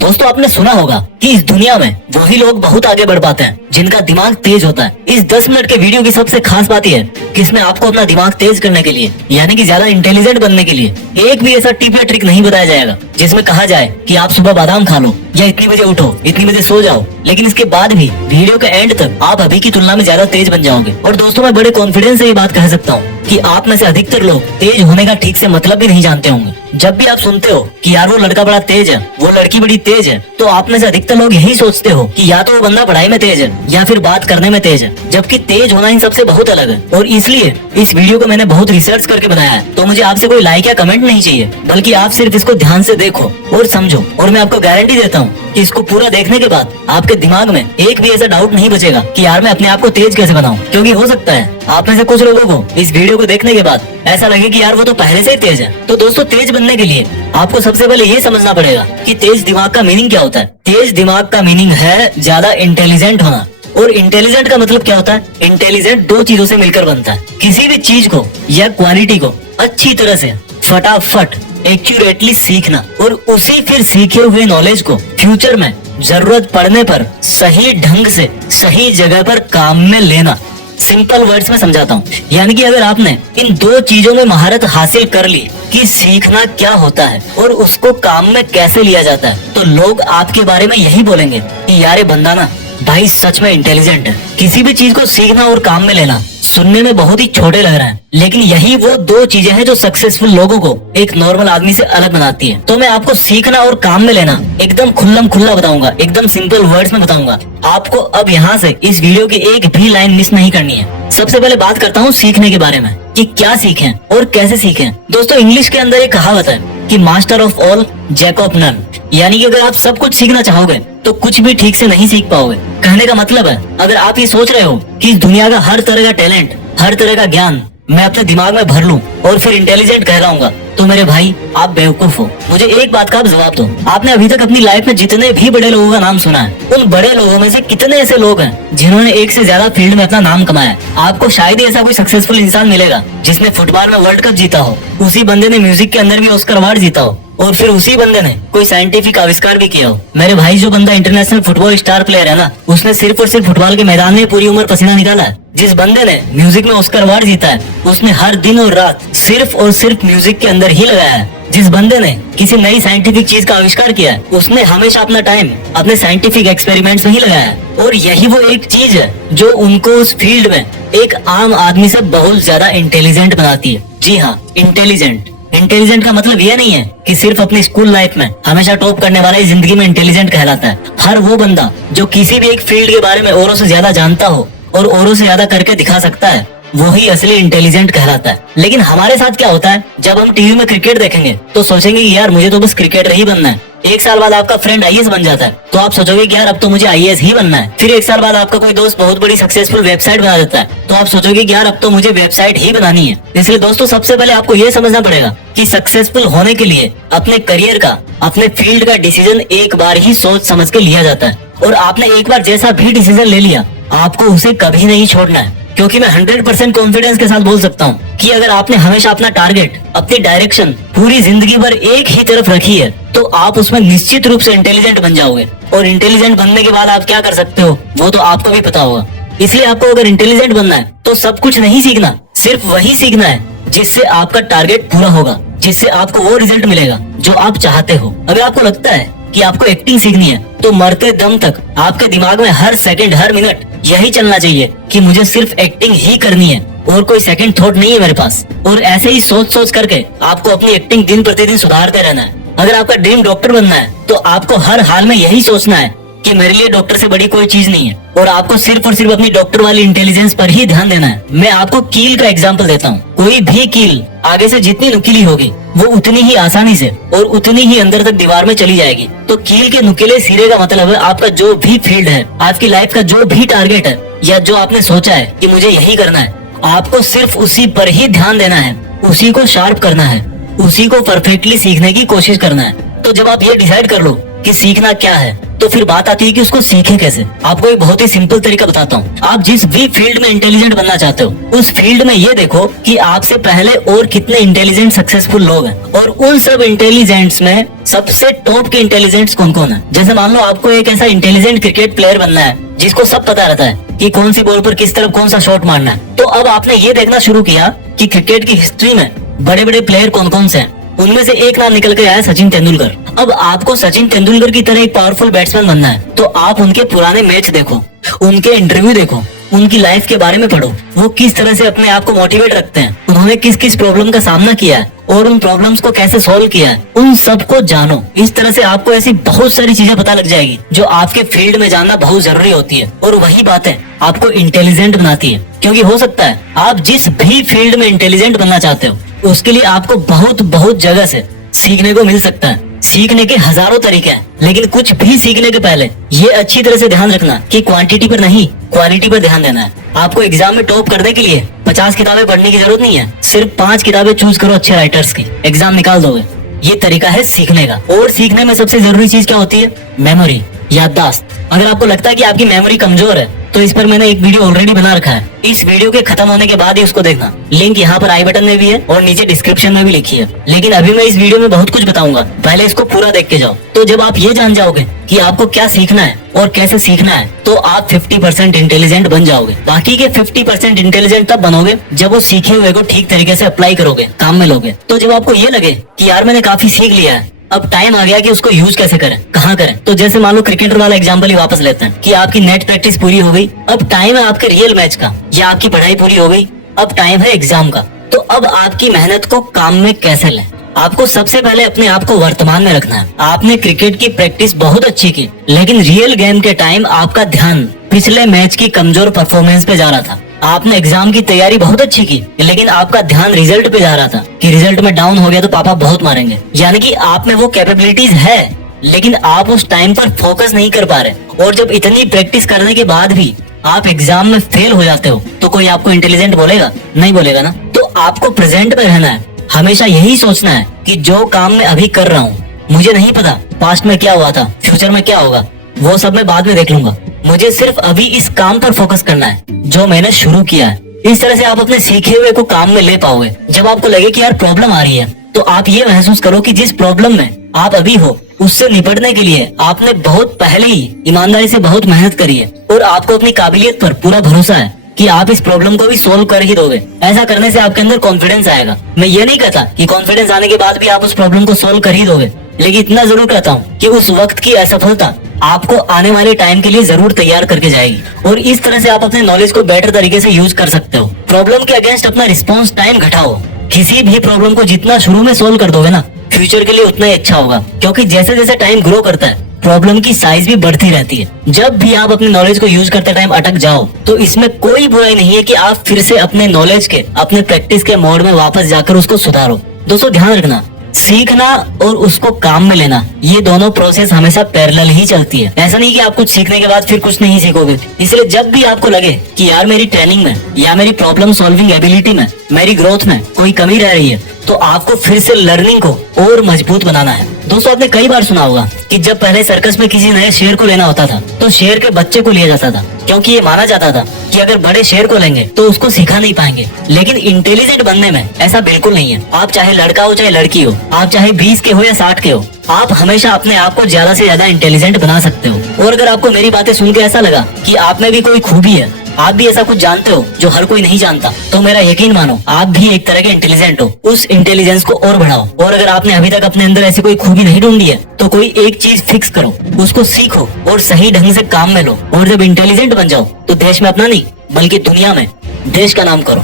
दोस्तों आपने सुना होगा कि इस दुनिया में वही लोग बहुत आगे बढ़ पाते हैं जिनका दिमाग तेज होता है। इस 10 मिनट के वीडियो की सबसे खास बात यह है कि इसमें आपको अपना दिमाग तेज करने के लिए यानी कि ज्यादा इंटेलिजेंट बनने के लिए एक भी ऐसा टिप या ट्रिक नहीं बताया जाएगा जिसमें कहा जाए कि आप सुबह बादाम खा लो या इतनी बजे उठो, इतनी बजे सो जाओ। लेकिन इसके बाद भी वीडियो के एंड तक आप अभी की तुलना में ज्यादा तेज बन जाओगे। और दोस्तों मैं बड़े कॉन्फिडेंस से ये बात कह सकता हूँ कि आप में से अधिकतर लोग तेज होने का ठीक से मतलब भी नहीं जानते होंगे। जब भी आप सुनते हो कि यार वो लड़का बड़ा तेज है, वो लड़की बड़ी तेज है, तो आप में से अधिकतर लोग यही सोचते हो कि या तो वो बंदा पढ़ाई में तेज है या फिर बात करने में तेज है, जबकि तेज होना इन सबसे बहुत अलग है। और इसलिए इस वीडियो को मैंने बहुत रिसर्च करके बनाया है। तो मुझे आपसे कोई लाइक या कमेंट नहीं चाहिए, बल्कि आप सिर्फ इसको ध्यान से देखो और समझो। और मैं आपको गारंटी देता हूँ कि इसको पूरा देखने के बाद आपके दिमाग में एक भी ऐसा डाउट नहीं बचेगा कि यार मैं अपने आप को तेज कैसे बनाऊं। क्योंकि हो सकता है आप में से कुछ लोगों को इस वीडियो को देखने के बाद ऐसा लगे कि यार वो तो पहले से ही तेज है। तो दोस्तों तेज बनने के लिए आपको सबसे पहले ये समझना पड़ेगा कि तेज दिमाग का मीनिंग क्या होता है। तेज दिमाग का मीनिंग है ज्यादा इंटेलिजेंट होना। और इंटेलिजेंट का मतलब क्या होता है? इंटेलिजेंट दो चीजों से मिलकर बनता है। किसी भी चीज को या क्वालिटी को अच्छी तरह से फटाफट एक्यूरेटली सीखना और उसी फिर सीखे हुए नॉलेज को फ्यूचर में जरूरत पड़ने पर सही ढंग से सही जगह पर काम में लेना। सिंपल वर्ड्स में समझाता हूँ, यानी कि अगर आपने इन दो चीजों में महारत हासिल कर ली कि सीखना क्या होता है और उसको काम में कैसे लिया जाता है, तो लोग आपके बारे में यही बोलेंगे कि यार ये बंदा ना भाई सच में इंटेलिजेंट है। किसी भी चीज को सीखना और काम में लेना सुनने में बहुत ही छोटे लग रहे हैं, लेकिन यही वो दो चीजें हैं जो सक्सेसफुल लोगों को एक नॉर्मल आदमी से अलग बनाती है। तो मैं आपको सीखना और काम में लेना एकदम खुल्लम खुल्ला बताऊंगा, एकदम सिंपल वर्ड्स में बताऊंगा। आपको अब यहाँ से इस वीडियो की एक भी लाइन मिस नहीं करनी है। सबसे पहले बात करता हूँ सीखने के बारे में कि क्या सीखें और कैसे सीखें। दोस्तों इंग्लिश के अंदर एक कहावत है कि master of all jack of none, यानी कि अगर आप सब कुछ सीखना चाहोगे तो कुछ भी ठीक से नहीं सीख पाओगे। कहने का मतलब है अगर आप ये सोच रहे हो कि इस दुनिया का हर तरह का टैलेंट, हर तरह का ज्ञान मैं अपने दिमाग में भर लूं और फिर इंटेलिजेंट कहलाऊंगा, तो मेरे भाई आप बेवकूफ हो। मुझे एक बात का आप जवाब दो, आपने अभी तक अपनी लाइफ में जितने भी बड़े लोगों का नाम सुना है, उन बड़े लोगों में से कितने ऐसे लोग हैं जिन्होंने एक से ज्यादा फील्ड में अपना नाम कमाया है? आपको शायद ही ऐसा कोई सक्सेसफुल इंसान मिलेगा जिसने फुटबॉल में वर्ल्ड कप जीता हो, उसी बंदे ने म्यूजिक के अंदर भी ऑस्कर अवार्ड जीता हो, और फिर उसी बंदे ने कोई साइंटिफिक आविष्कार भी किया हो। मेरे भाई जो बंदा इंटरनेशनल फुटबॉल स्टार प्लेयर है ना, उसने सिर्फ और सिर्फ फुटबॉल के मैदान में पूरी उम्र पसीना निकाला है। जिस बंदे ने म्यूजिक में ऑस्कर अवार्ड जीता है, उसने हर दिन और रात सिर्फ और सिर्फ म्यूजिक के अंदर ही लगाया है। जिस बंदे ने किसी नई साइंटिफिक चीज का आविष्कार किया है, उसने हमेशा अपना टाइम अपने साइंटिफिक एक्सपेरिमेंट्स में ही लगाया है। और यही वो एक चीज है जो उनको उस फील्ड में एक आम आदमी से बहुत ज्यादा इंटेलिजेंट बनाती है। जी हाँ, इंटेलिजेंट। इंटेलिजेंट का मतलब ये नहीं है कि सिर्फ अपनी स्कूल लाइफ में हमेशा टॉप करने वाला ही जिंदगी में इंटेलिजेंट कहलाता है। हर वो बंदा जो किसी भी एक फील्ड के बारे में औरों से ज्यादा जानता हो और औरों से ज्यादा करके दिखा सकता है, वो ही असली इंटेलिजेंट कहलाता है। लेकिन हमारे साथ क्या होता है, जब हम टीवी में क्रिकेट देखेंगे तो सोचेंगे कि यार मुझे तो बस क्रिकेटर ही बनना है। एक साल बाद आपका फ्रेंड आईएएस बन जाता है तो आप सोचोगे कि यार अब तो मुझे आईएएस ही बनना है। फिर एक साल बाद आपका कोई दोस्त बहुत बड़ी सक्सेसफुल वेबसाइट बना देता है तो आप सोचोगे कि यार अब तो मुझे वेबसाइट ही बनानी है। इसलिए दोस्तों सबसे पहले आपको ये समझना पड़ेगा कि सक्सेसफुल होने के लिए अपने करियर का, अपने फील्ड का डिसीजन एक बार ही सोच समझ के लिया जाता है। और आपने एक बार जैसा भी डिसीजन ले लिया, आपको उसे कभी नहीं छोड़ना है। क्योंकि मैं 100% कॉन्फिडेंस के साथ बोल सकता हूँ कि अगर आपने हमेशा अपना टारगेट, अपनी डायरेक्शन पूरी जिंदगी भर एक ही तरफ रखी है, तो आप उसमें निश्चित रूप से इंटेलिजेंट बन जाओगे। और इंटेलिजेंट बनने के बाद आप क्या कर सकते हो वो तो आपको भी पता होगा। इसलिए आपको अगर इंटेलिजेंट बनना है तो सब कुछ नहीं सीखना, सिर्फ वही सीखना है जिससे आपका टारगेट पूरा होगा, जिससे आपको वो रिजल्ट मिलेगा जो आप चाहते हो। अगर आपको लगता है कि आपको एक्टिंग सीखनी है तो मरते दम तक आपके दिमाग में हर सेकंड, हर मिनट यही चलना चाहिए कि मुझे सिर्फ एक्टिंग ही करनी है और कोई सेकंड थॉट नहीं है मेरे पास। और ऐसे ही सोच सोच करके आपको अपनी एक्टिंग दिन प्रतिदिन सुधारते रहना है। अगर आपका ड्रीम डॉक्टर बनना है तो आपको हर हाल में यही सोचना है कि मेरे लिए डॉक्टर से बड़ी कोई चीज नहीं है, और आपको सिर्फ और सिर्फ अपनी डॉक्टर वाली इंटेलिजेंस पर ही ध्यान देना है। मैं आपको कील का एग्जांपल देता हूँ। कोई भी कील आगे से जितनी नुकीली होगी वो उतनी ही आसानी से और उतनी ही अंदर तक दीवार में चली जाएगी। तो कील के नुकीले सिरे का मतलब है आपका जो भी फील्ड है, आपकी लाइफ का जो भी टारगेट है, या जो आपने सोचा है कि मुझे यही करना है, आपको सिर्फ उसी पर ही ध्यान देना है, उसी को शार्प करना है, उसी को परफेक्टली सीखने की कोशिश करना है। तो जब आप ये डिसाइड कर लो कि सीखना क्या है तो फिर बात आती है कि उसको सीखे कैसे। आपको एक बहुत ही सिंपल तरीका बताता हूँ। आप जिस भी फील्ड में इंटेलिजेंट बनना चाहते हो, उस फील्ड में ये देखो कि आपसे पहले और कितने इंटेलिजेंट सक्सेसफुल लोग हैं, और उन सब इंटेलिजेंट्स में सबसे टॉप के इंटेलिजेंट्स कौन कौन है। जैसे मान लो आपको एक ऐसा इंटेलिजेंट क्रिकेट प्लेयर बनना है जिसको सब पता रहता है कि कौन सी बॉल पर किस तरफ कौन सा शॉट मारना है। तो अब आपने ये देखना शुरू किया कि क्रिकेट की हिस्ट्री में बड़े बड़े प्लेयर कौन कौन से हैं। उनमें से एक नाम निकल के आया सचिन तेंदुलकर। अब आपको सचिन तेंदुलकर की तरह एक पावरफुल बैट्समैन बनना है, तो आप उनके पुराने मैच देखो, उनके इंटरव्यू देखो, उनकी लाइफ के बारे में पढ़ो, वो किस तरह से अपने आप को मोटिवेट रखते हैं, उन्होंने किस किस प्रॉब्लम का सामना किया है और उन प्रॉब्लम्स को कैसे सॉल्व किया है, उन सबको जानो। इस तरह से आपको ऐसी बहुत सारी चीजें पता लग जाएगी जो आपके फील्ड में जानना बहुत जरूरी होती है, और वही बातें आपको इंटेलिजेंट बनाती है। क्योंकि हो सकता है आप जिस भी फील्ड में इंटेलिजेंट बनना चाहते हो, उसके लिए आपको बहुत बहुत जगह से सीखने को मिल सकता है। सीखने के हजारों तरीके हैं, लेकिन कुछ भी सीखने के पहले ये अच्छी तरह से ध्यान रखना कि क्वांटिटी पर नहीं, क्वालिटी पर ध्यान देना है। आपको एग्जाम में टॉप करने के लिए 50 किताबें पढ़ने की जरूरत नहीं है, सिर्फ 5 किताबें चूज करो अच्छे राइटर्स की, एग्जाम निकाल दोगे। ये तरीका है सीखने का। और सीखने में सबसे जरूरी चीज क्या होती है? मेमोरी, याददाश्त। अगर आपको लगता है कि आपकी मेमोरी कमजोर है, तो इस पर मैंने एक वीडियो ऑलरेडी बना रखा है। इस वीडियो के खत्म होने के बाद ही उसको देखना। लिंक यहाँ पर आई बटन में भी है और नीचे डिस्क्रिप्शन में भी लिखी है। लेकिन अभी मैं इस वीडियो में बहुत कुछ बताऊंगा, पहले इसको पूरा देख के जाओ। तो जब आप ये जान जाओगे कि आपको क्या सीखना है और कैसे सीखना है, तो आप 50% इंटेलिजेंट बन जाओगे। बाकी के 50% इंटेलिजेंट तब बनोगे जब वो सीखे हुए को ठीक तरीके से अप्लाई करोगे, काम में लोगे। तो जब आपको ये लगे कि यार मैंने काफी सीख लिया है, अब टाइम आ गया कि उसको यूज कैसे करें, कहाँ करें। तो जैसे मान लो क्रिकेटर वाला एग्जांपल ही वापस लेते हैं कि आपकी नेट प्रैक्टिस पूरी हो गई, अब टाइम है आपके रियल मैच का, या आपकी पढ़ाई पूरी हो गई, अब टाइम है एग्जाम का। तो अब आपकी मेहनत को काम में कैसे लें? आपको सबसे पहले अपने आप को वर्तमान में रखना है। आपने क्रिकेट की प्रैक्टिस बहुत अच्छी की, लेकिन रियल गेम के टाइम आपका ध्यान पिछले मैच की कमजोर परफॉर्मेंस पे जा रहा था। आपने एग्जाम की तैयारी बहुत अच्छी की, लेकिन आपका ध्यान रिजल्ट पे जा रहा था कि रिजल्ट में डाउन हो गया तो पापा बहुत मारेंगे। यानी कि आप में वो कैपेबिलिटीज है, लेकिन आप उस टाइम पर फोकस नहीं कर पा रहे। और जब इतनी प्रैक्टिस करने के बाद भी आप एग्जाम में फेल हो जाते हो, तो कोई आपको इंटेलिजेंट बोलेगा? नहीं बोलेगा ना। तो आपको प्रेजेंट में रहना है। हमेशा यही सोचना है कि जो काम मैं अभी कर रहा हूँ, मुझे नहीं पता पास्ट में क्या हुआ था, फ्यूचर में क्या होगा, वो सब मैं बाद में देख लूंगा। मुझे सिर्फ अभी इस काम पर फोकस करना है जो मैंने शुरू किया है। इस तरह से आप अपने सीखे हुए को काम में ले पाओगे। जब आपको लगे कि यार प्रॉब्लम आ रही है, तो आप ये महसूस करो कि जिस प्रॉब्लम में आप अभी हो, उससे निपटने के लिए आपने बहुत पहले ही ईमानदारी से बहुत मेहनत करी है, और आपको अपनी काबिलियत पर पूरा भरोसा है कि आप इस प्रॉब्लम को भी सोल्व कर ही दोगे। ऐसा करने से आपके अंदर कॉन्फिडेंस आएगा। मैं ये नहीं कहता कि कॉन्फिडेंस आने के बाद भी आप उस प्रॉब्लम को सोल्व कर ही दोगे, लेकिन इतना जरूर कहता हूँ कि उस वक्त की असफलता आपको आने वाले टाइम के लिए जरूर तैयार करके जाएगी। और इस तरह से आप अपने नॉलेज को बेटर तरीके से यूज कर सकते हो। प्रॉब्लम के अगेंस्ट अपना रिस्पॉन्स टाइम घटाओ। किसी भी प्रॉब्लम को जितना शुरू में सोल्व कर दोगे ना, फ्यूचर के लिए उतना ही अच्छा होगा। क्योंकि जैसे जैसे टाइम ग्रो करता है, प्रॉब्लम की साइज भी बढ़ती रहती है। जब भी आप अपने नॉलेज को यूज करते टाइम अटक जाओ, तो इसमें कोई बुराई नहीं है कि आप फिर से अपने नॉलेज के, अपने प्रैक्टिस के मोड में वापस जाकर उसको सुधारो। दोस्तों ध्यान रखना, सीखना और उसको काम में लेना, ये दोनों प्रोसेस हमेशा पैरेलल ही चलती है। ऐसा नहीं कि आप कुछ सीखने के बाद फिर कुछ नहीं सीखोगे। इसलिए जब भी आपको लगे कि यार मेरी ट्रेनिंग में या मेरी प्रॉब्लम सॉल्विंग एबिलिटी में, मेरी ग्रोथ में कोई कमी रह रही है, तो आपको फिर से लर्निंग को और मजबूत बनाना है। दोस्तों आपने कई बार सुना होगा कि जब पहले सर्कस में किसी नए शेर को लेना होता था, तो शेर के बच्चे को लिया जाता था, क्योंकि ये माना जाता था कि अगर बड़े शेर को लेंगे तो उसको सिखा नहीं पाएंगे। लेकिन इंटेलिजेंट बनने में ऐसा बिल्कुल नहीं है। आप चाहे लड़का हो चाहे लड़की हो, आप चाहे 20 के हो या 60 के हो, आप हमेशा अपने आप को ज्यादा से ज्यादा इंटेलिजेंट बना सकते हो। और अगर आपको मेरी बातें सुन के ऐसा लगा कि आप में भी कोई खूबी है, आप भी ऐसा कुछ जानते हो जो हर कोई नहीं जानता, तो मेरा यकीन मानो आप भी एक तरह के इंटेलिजेंट हो। उस इंटेलिजेंस को और बढ़ाओ। और अगर आपने अभी तक अपने अंदर ऐसी कोई खूबी नहीं ढूंढी है, तो कोई एक चीज फिक्स करो, उसको सीखो और सही ढंग से काम में लो। और जब इंटेलिजेंट बन जाओ, तो देश में अपना नहीं बल्कि दुनिया में देश का नाम करो।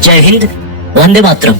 जय हिंद, वंदे मातरम।